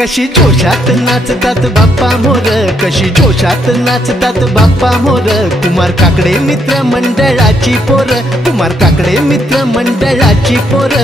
कशी जोशात नाचतात बाप्पा मोर, कशी जोशात नाचतात बाप्पा मोर। कुमार काकडे मित्र मंडळाची पोर, कुमार काकडे मित्र मंडळाची पोर।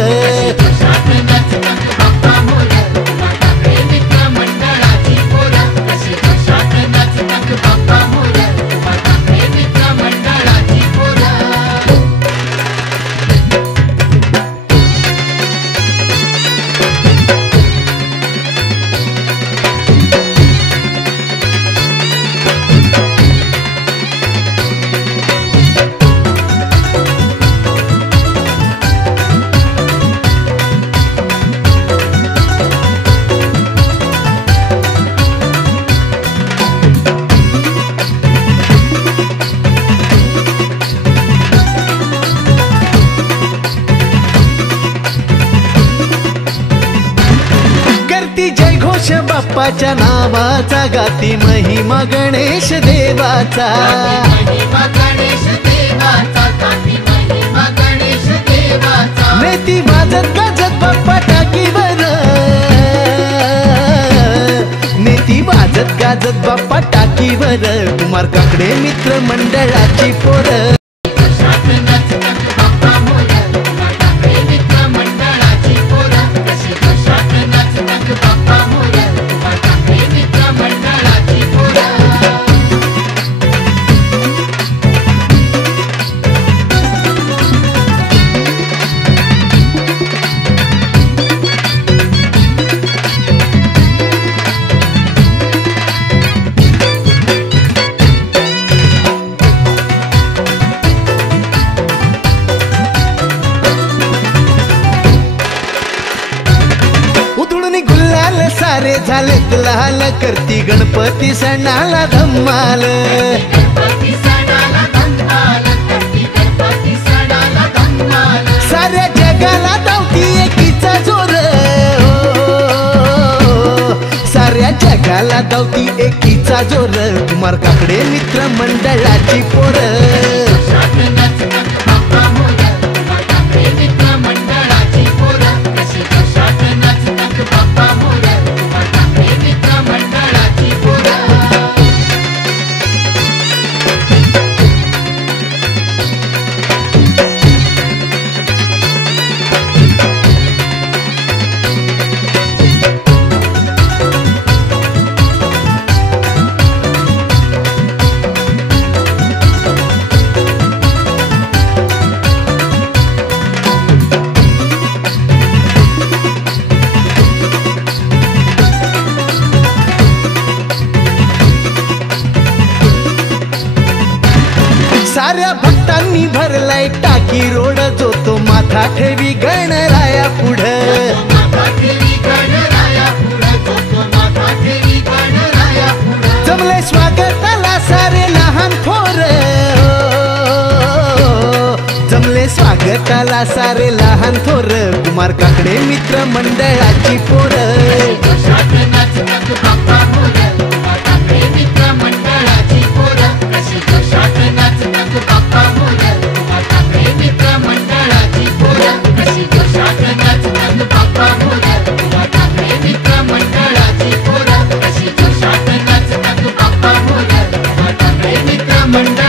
जय घोष बाप्पाच्या नावाचा, गाती महिमा गणेश देवाचा। नेती वाजत गाजत बाप्पा टाकीवर, नेती वाजत गाजत बाप्पा टाकीवर। कुमार काकडे मित्र मंडळाची पोर। सारे झालेत लाल, करती गणपती सणाला धम्माल। साऱ्या जगाला धावती एकीचा जोर, साऱ्या जगाला धावती एकीचा जोर। कुमार काकडे मित्र मंडळाची पोर। साऱ्या भक्तांनी भरलाय टाकी रोड, जो तो माथा ठेवी गणराया पुढं। जमले स्वागताला सारे लहान थोर, जमले स्वागताला सारे लहान थोर। कुमार काकडे मित्र मंडळाची पोर। मंडळ